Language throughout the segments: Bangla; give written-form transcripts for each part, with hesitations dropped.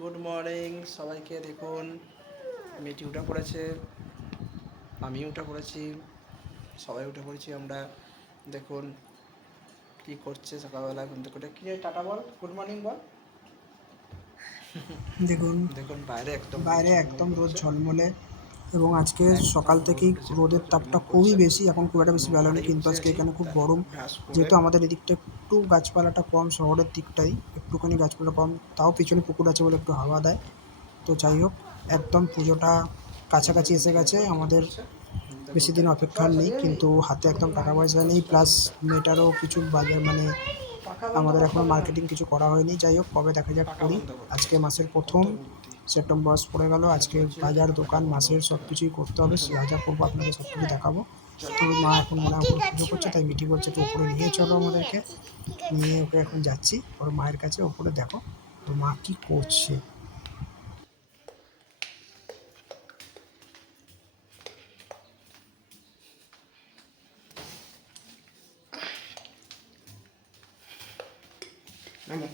গুড মর্নিং সবাইকে। দেখুন মিটি উঠে পড়েছে, আমি উঠে পড়েছি, সবাই উঠে পড়েছি আমরা। দেখুন কি করছে সকালবেলা ঘুম থেকে উঠে। কি টাটা বল, গুড মর্নিং বল। দেখুন দেখুন বাইরে একদম রোদ ঝলমলে, এবং আজকে একদম সকাল রোদ থেকেই উঠেছে, পুরো রোদের তাপটা ঝলমল খুবই করছে। বেশি। এখন খুব একটা বেশি বেলা নেই, নটাতেই কিন্তু বসে আজকে আছি, এখানে খুব তারপর গরম। ব্রাশ করে যেহেতু আমাদের এদিকটা একটু গাছপালাটা কম, শহরের দিকটাই একটুখানি গাছপালা কম, তাও পিছনে পুকুর আছে বলে একটু হাওয়া দেয়। তো যাই হোক, একদম পুজোটা কাছাকাছি এসে গেছে আমাদের। করছে। দেখুন বেশি দিন অপেক্ষার নেই, কিন্তু হাতে একদম টাকা পয়সা নেই, প্লাস মেয়েটারও কিছু বাজার মানে পাখা বন্ধ আমাদের কর, এখনও হবে না, মার্কেটিং কিছু করা হয়নি। যাই হোক, কবে দেখা যাক পাখা করি। বন্ধ কর। আজকে মাসের প্রথম, কত বুদ্ধি। সেপ্টেম্বর মাস পড়ে গেল। পাখা আজকে চলছিল, বাজার পাখাটা দোকান বন্ধ মাসের করতে সব হবে। কিছুই করতে হবে, যা যা করবো আপনাদের সব কিছু দেখাবো। তো মা এখন মনে হয় উপরে পুজো করছে, তাই মিটি করছে, তো উপরে নিয়ে চলো আমাদেরকে। নিয়ে ওকে এখন যাচ্ছি ওর মায়ের কাছে। ওপরে দেখো ওর মা কি করছে। নামো।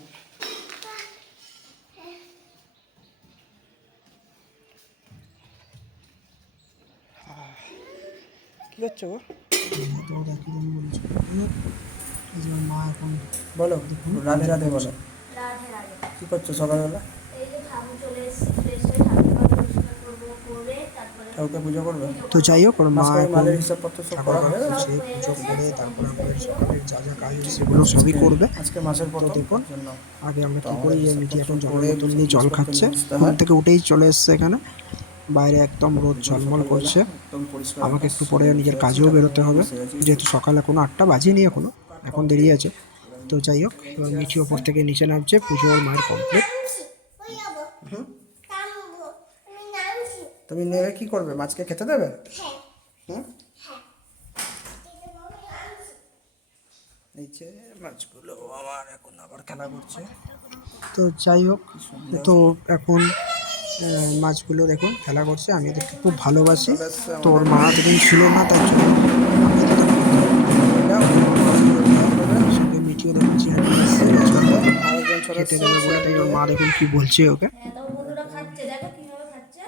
কি করছো গো? তো ওরা কি জানি বলছে। এই যে ওর মা এখন বলো, দেখুন রাধে পুজো রাধে করছে। বলো। কি করছো সকালবেলা? কাউকে পুজো করবে? তো যাই হোক, ওর মা মাসকাবারি এখন মালের হিসাবপত্র সব ঠাকুর করা ঘর হয়ে গেছে? পুছে পুজো করে তারপরে আমাদের সকালের যা যা কাজ আছে সেগুলো সবই করবে। আজকে মাসের তো প্রথম, দেখুন তার জন্য আগে আমরা তো কী করি। আমাদের যে মিটি হিসাবপত্র এখন জলের করে বোতল নিয়ে জল জিনিসপত্র খাচ্ছে, নিয়ে আসতে ঘুম হয়। থেকে উঠেই চলে এসছে এখানে। বাইরে একদম রোদ দেখুন ঝলমল সকালবেলা করছে। একদম পরিষ্কার আমাকে আকাশ, একটু পরে সবাই উঠে নিজের গেছে, কাজেও ঠাকুর বেরোতে নিয়ে হবে, বসে গেছি। যেহেতু সকাল এখনো 8টা বাজেনি, এখন দেরি আছে। তো যাই হোক, এবার মিঠি ওপর থেকে নিচে নামছে। পুজো ওর মায়ের কমপ্লিট। তুমি নেবে কি করবে? মাছকে খেতে দেবে? হুম, নিচে মাছগুলো আমার এখন আবার খেলা করছে। তো যাই হোক, কি সুন্দর তো এখন মাছগুলো দেখুন খেলা করছে। আমি এদেরকে খুব ভালোবাসি। চলে এসছে তো ওর আমাদের মা দুদিন ছিল না, তাই জন্য আমি এদেরকে সঙ্গে মিঠিও দেখুন চেয়ার নিয়ে এসছে ওর জন্য আরেকজন চলে খেতে এসছে দেবে বলে। চেয়ার তাই ওর নিয়ে। মা দেখুন কি বলছে ওকে। খাচ্ছে, দেখো কিভাবে খাচ্ছে।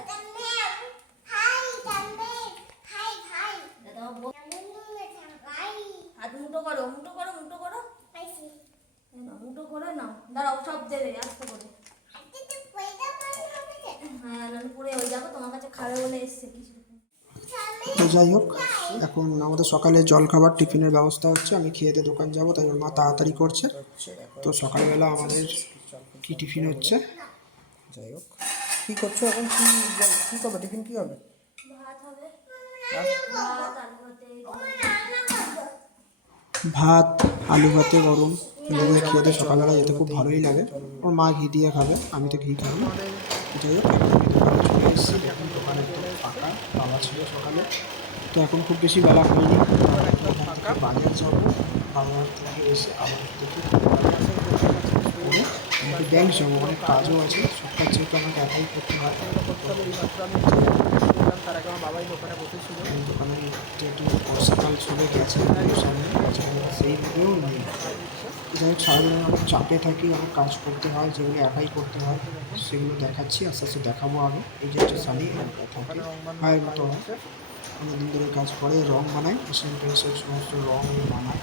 হাত মুঠো করো, মুঠো করো, মুঠো করো, মুঠো করে নাও। দাঁড়াও, সব দেবে আস্তে করে। হ্যাঁ, নাহলে পড়ে হয়ে যাবে। তোমার কাছে খাবে বলে এসছে কিছু। তো যাই হোক, এখন আমাদের সকালে জলখাবার টিফিনের ব্যবস্থা হচ্ছে। আমি খেয়ে দিয়ে দোকান যাবো, তাই ওর মা তাড়াতাড়ি করছে। তো সকালবেলা আমাদের কি টিফিন হচ্ছে। যাই হোক, কি করছো এখন? কি করবে? টিফিন কি হবে? ভাত হবে, আর ভাত আলু ভাতে। ভাত, আলু ভাতে গরম এগুলো খেয়ে দিয়ে সকালবেলা যেতে খুব ভালোই লাগে। ওর মা ঘি দিয়ে খাবে, আমি তো ঘি খাবো। যাই হোক, এখন আমি দোকানে চলে এসেছি। দেখুন দোকান একদম ফাঁকা। বাবা ছিল সকালে, তো এখন খুব বেশি বেলা হয়নি। দোকান থেকে বাজার যাবো, বাজার থেকে এসে আবার দেখি করে আমাকে ব্যাংক যাবো, অনেক কাজও আছে। সব কাজ যেহেতু আমাকে একাই করতে হয়, তার আগে আমার বাবাই দোকানে বসেছিল। দোকানে যেহেতু বর্ষাকাল চলে গেছে সামনে, সেই ভেবেও নেই। যাই হোক, সারাদিন আমি অনেক চাপে থাকি, অনেক কাজ করতে হয়, যেগুলো একাই করতে হয় সেগুলো দেখাচ্ছি, আস্তে আস্তে দেখাবো। আগে এই যে একটা শাড়ি থাকে পায়ের মতো হয়, অনেকদিন ধরে কাজ করে, রং বানায়, এশিয়ান পেন্সিল সমস্ত রং বানায়।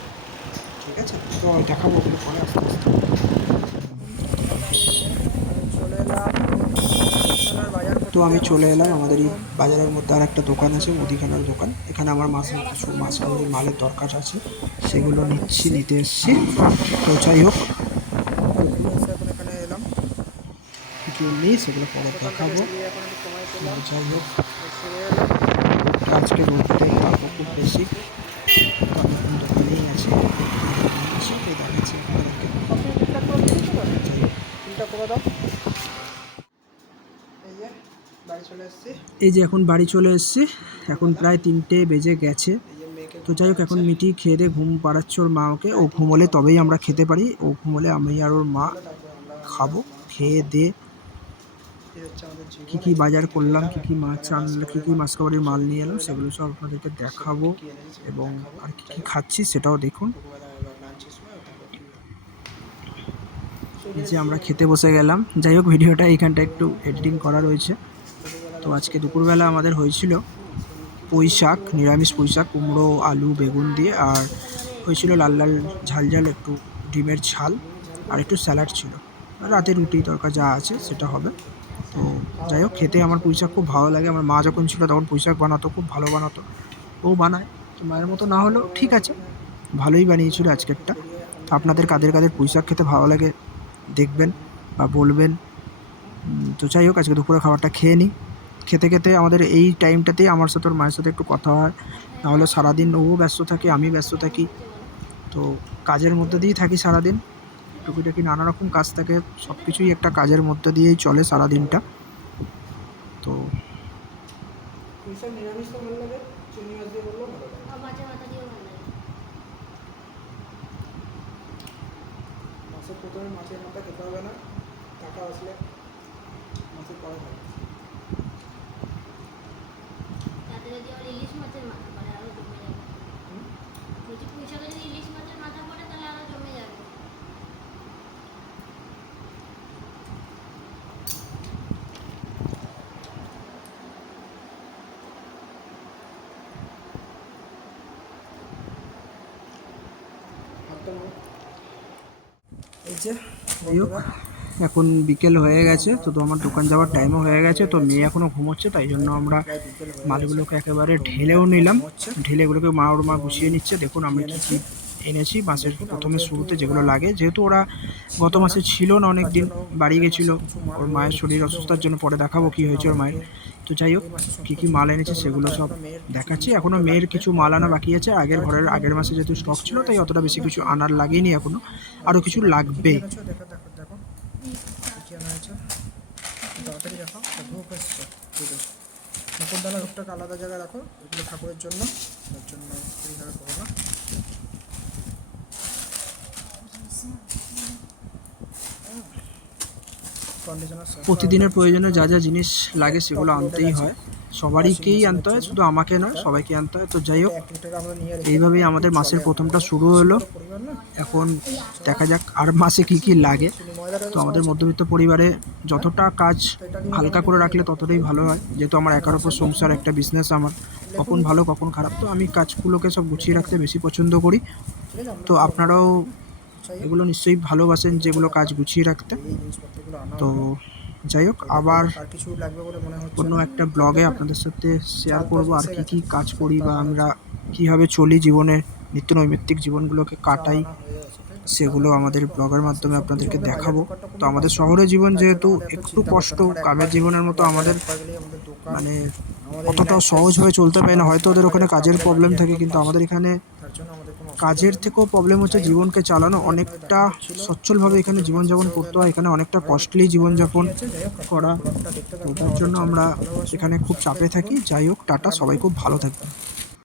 ঠিক আছে, তো দেখাবো ওগুলো পরে আস্তে আস্তে। চলে এলাম বাজার তো করতে। আমি চলে এলাম আমাদের এই প্রথম বাজারের মধ্যে। আর একটা দোকান আছে, বছর মুদিখানার দোকান। এখানে আমার মাসের কিছু মাসকাবারির মালের দরকার আছে, সেগুলো নিতে এসেছি। তো যাই হোক, এখন এখানে এলাম। কিছু নেই, সেগুলো পরে দোকান থেকে দেখাবো। বেরিয়ে এখন একটু সময় পেলাম, যাই হোক, এসে এলাম। আজকে রোদের তাপও খুব বেশি, তো আমি এখন দোকানেই আছি। সবই দেখাচ্ছি আপনাদেরকে। আপনি ঠিকঠাক করে দিতে পারেন? যাই হোক, চিন্তা করে দাও। এই যে বাড়ি চলে এসেছি। এই যে এখন বাড়ি চলে এসেছি। এখন দুপুরবেলা প্রায় 3টে বেজে গেছে। এই যে মেয়েকে তো ঘুম যাই হোক, এখন পাড়াচ্ছে। মিটি খেয়ে দিয়ে ঘুম পাড়াচ্ছে ওর মা ওকে। ও প্রায় 3টে ঘুমোলে কমপ্লিট তবেই হয়ে আমরা গেছে। খেতে পারি। ও ঘুমোলে আমি আর ওর মা ঘুমোলে তারপর আমি আর খাবো। মা খেয়ে খাবো। দিয়ে এই হচ্ছে আমাদের কী জীবন। কী এই যে বাজার মুড়ি খেতে করলাম, এলাম, কী কী এখন মাছ দোকানে আনলাম, কী মাসকাবারি কী মাল মাসকাবারির মাল সব নিয়ে তুলে এলাম, এলাম। সেগুলো সব আপনাদেরকে সেগুলো দেখাবো। ঠিক কি এনেছি সেগুলো এবং দেখাবো। আর কী যাই কী হোক, খাচ্ছি সেটাও দেখুন। দুপুরবেলা এবার লাঞ্চের সময় তারপর কি এই যে আমরা খেতে বসে গেলাম। যাই হোক, ভিডিওটা এইখানটা একটু এডিটিং করা রয়েছে। তো আজকে দুপুরবেলা আমাদের হয়েছিল পুঁই শাক, নিরামিষ পুঁই শাক, কুমড়ো, আলু, বেগুন দিয়ে, আর হয়েছিল লাল লাল ঝাল ঝাল একটু ডিমের ঝাল, আর একটু স্যালাড ছিল। আর রাতে রুটি তড়কা যা আছে সেটা হবে। তো যাই হোক, খেতে আমার পুঁই শাক খুব ভালো লাগে। আমার মা যখন ছিল তখন পুঁই শাক বানাতো, খুব ভালো বানাতো। ও বানায়, তো মায়ের মতো না হলেও ঠিক আছে, ভালোই বানিয়েছিল আজকেরটা। তো আপনাদের কাদের কাদের পুঁই শাক খেতে ভালো লাগে দেখবেন বা বলবেন। তো যাই হোক, আজকে দুপুরে খাবারটা খেয়ে নিই। খেতে খেতে আমাদের এই টাইমটাতেই আমার সাথে ওর মায়ের সাথে একটু কথা হয়, নাহলে সারাদিন ও ব্যস্ত থাকে, আমি ব্যস্ত থাকি। তো কাজের মধ্যে দিয়েই থাকি সারাদিন, টুকিটাকি নানা রকম কাজ থাকে, সব কিছুই একটা কাজের মধ্যে দিয়েই চলে সারাদিনটা। তো নিরামিষ তো ভালো লাগে, চিংড়ি মাছ দিয়ে বললেও ভালো লাগে। মাঝে মাথা দিয়েও ভালো লাগে। মাছের প্রথমে মাছের মাথা খেতে হবে না, টাকা আসলে মাছের পরে খাবে। তাতে যদি আবার ইলিশ মাছের মাথা পড়ে আরও জমে যাবে। বলছি পুঁই শাকে যদি ইলিশ মাছের মাথা পড়ে তাহলে আরও জমে যাবে। এই যে যাই হোক, এখন বিকেল হয়ে গেছে, তো আমার দোকান যাওয়ার টাইমও হয়ে গেছে। তো মেয়ে এখনও ঘুমোচ্ছে, তাই জন্য আমরা মালগুলোকে একেবারে ঢেলেও নিলাম। ঢেলে এগুলোকে ওর মা গুছিয়ে নিচ্ছে। দেখুন আমি কী কী এনেছি মাসের প্রথমে শুরুতে যেগুলো লাগে, যেহেতু ওরা গত মাসে ছিল না, অনেক দিন বাড়ি গেছিলো ওর মায়ের শরীর অসুস্থতার জন্য। পরে দেখাবো কী হয়েছে ওর মায়ের। তো যাই হোক, কী কী মাল এনেছে সেগুলো সব দেখাচ্ছি। এখনও মেয়ের কিছু মাল আনা বাকি আছে। আগের মাসে যেহেতু স্টক ছিল, তাই অতটা বেশি কিছু আনার লাগেনি এখনও, আরও কিছু লাগবে। দেখো দেখো দেখো কি আনা হয়েছে, তাড়াতাড়ি দেখো। ধূপ এসছে, মুকুরদানা ধূপটাকে আলাদা জায়গায় রাখো, এগুলো ঠাকুরের জন্য, তার জন্য পরিহার করো না। প্রতিদিনের প্রয়োজনে যা যা জিনিস লাগে সেগুলো আনতেই হয়, সবারইকেই আনতে হয়, শুধু আমাকে নয় সবাইকে আনতে হয়। তো যাই হোক, এইভাবেই আমাদের মাসের প্রথমটা শুরু হলো। এখন দেখা যাক আর মাসে কী কী লাগে। তো আমাদের মধ্যবিত্ত পরিবারে যতটা কাজ হালকা করে রাখলে ততটাই ভালো হয়, যেহেতু আমার একার ওপর সংসার, একটা বিজনেস আমার, কখন ভালো কখন খারাপ। তো আমি কাজগুলোকে সব গুছিয়ে রাখতে বেশি পছন্দ করি। তো আপনারাও এগুলো নিশ্চয়ই ভালোবাসেন, যেগুলো কাজ গুছিয়ে রাখতে। তো যাই হোক, আবার অন্য একটা ব্লগে আপনাদের সাথে শেয়ার করব আর কি কি কাজ করি বা আমরা কীভাবে চলি জীবনে, নিত্য নৈমিত্তিক জীবনগুলোকে কাটাই, সেগুলো আমাদের ব্লগের মাধ্যমে আপনাদেরকে দেখাবো। তো আমাদের শহরে জীবন যেহেতু একটু কষ্ট, গ্রামের জীবনের মতো আমাদের মানে অতটাও সহজভাবে চলতে পারে না। হয়তো ওদের ওখানে কাজের প্রবলেম থাকে, কিন্তু আমাদের এখানে কাজের থেকেও প্রবলেম হচ্ছে জীবনকে চালানো। অনেকটা সচ্ছলভাবে এখানে জীবনযাপন করতে হয়, এখানে অনেকটা কস্টলি জীবনযাপন করা। তো তার জন্য আমরা এখানে খুব চাপে থাকি। যাই হোক, টাটা, সবাই খুব ভালো থাকবেন।